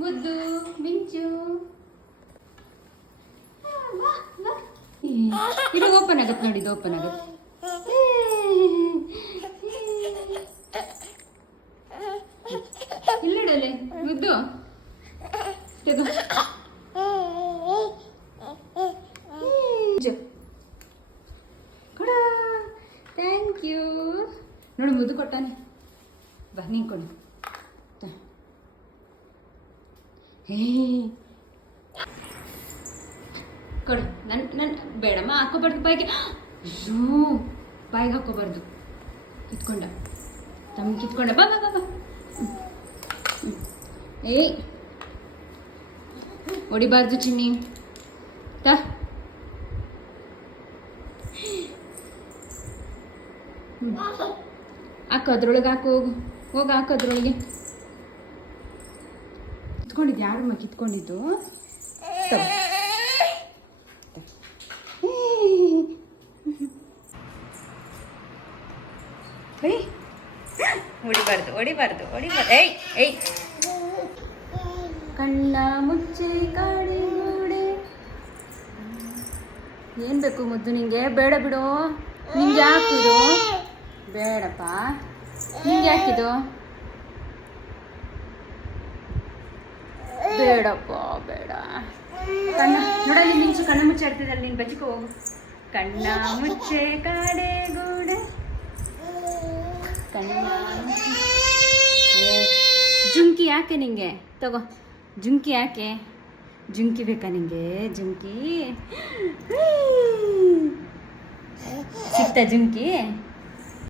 ಮುದ್ದು ಮಿಂಚು. ಇದು ಓಪನ್ ಆಗತ್ತೆ ನೋಡಿ, ಇದು ಓಪನ್ ಆಗತ್ತೆ. ಇಲ್ಲಿಡಲೆ ಮುದ್ದು ತೆಗೋ. ಕೊಡ. Thank you. ನೋಡು ಮುದ್ದು ಕೊಟ್ಟಾನೆ. ಬಾ ನಿಂತ್ಕೊಂಡು. ಹೇ ಕೊಡು. ನನ್ನ ಬೇಡಮ್ಮ, ಹಾಕೋಬಾರ್ದು ಬಾಯಿಗೆ. ಅಯ್ಯೋ ಬಾಯಿಗೆ ಹಾಕೋಬಾರ್ದು. ಕಿತ್ಕೊಂಡ ತಮ್ಮ ಕಿತ್ಕೊಂಡ. ಬಾ ಬಾ ಬಾ ಬಾ. ಏಯ್ ಹೊಡಿಬಾರ್ದು ಚಿನ್ನಿ. ತಾ ಹಾಕು, ಅದ್ರೊಳಗೆ ಹಾಕು. ಹೋಗು ಹೋಗಿ ಹಾಕು ಅದ್ರೊಳಗೆ. ಕಿತ್ಕೊಂಡಿದ್ದು ಯಾರಮ್ಮ ಕಿತ್ಕೊಂಡಿದ್ದು? ಹೊಡಿಬಾರ್ದು ಹೊಡಿಬಾರ್ದು ಹೊಡಿಬಾರ್ದು. ಏಯ್ ಏಯ್ ಕಣ್ಣ ಮುಚ್ಚೆ ಕಾಡೆ ಗೋಡೆ. ಏನು ಬೇಕು ಮುದ್ದು ನಿಂಗೆ? ಬೇಡ ಬಿಡು. ನಿಂಗೆ ಯಾಕಿದು? ಬೇಡಪ್ಪ. ನಿಂಗೆ ಯಾಕಿದು? ಬೇಡಪ್ಪ ಬೇಡ. ಕಣ್ಣ ನೋಡಲ್ಲಿ ಮಿಂಚು ಕಣ್ಣು ಮುಚ್ಚೆ ಆಡ್ತಿದ್ದಲ್ಲ, ನೀನು ಬಚ್ಚಿಕೋ ಹೋಗು. ಕಣ್ಣ ಮುಚ್ಚೆ ಕಾಡೆ ಗೋಡೆ. ಕಣ್ಣ ಜುಮ್ಕಿ ಯಾಕೆ ನಿಂಗೆ? ತಗೋ ಜುಮ್ಕಿ. ಯಾಕೆ ಜುಮ್ಕಿ ಬೇಕಾ ನಿಂಗೆ? ಜುಮ್ಕಿ ಸಿಕ್ತಾ ಜುಮ್ಕಿ?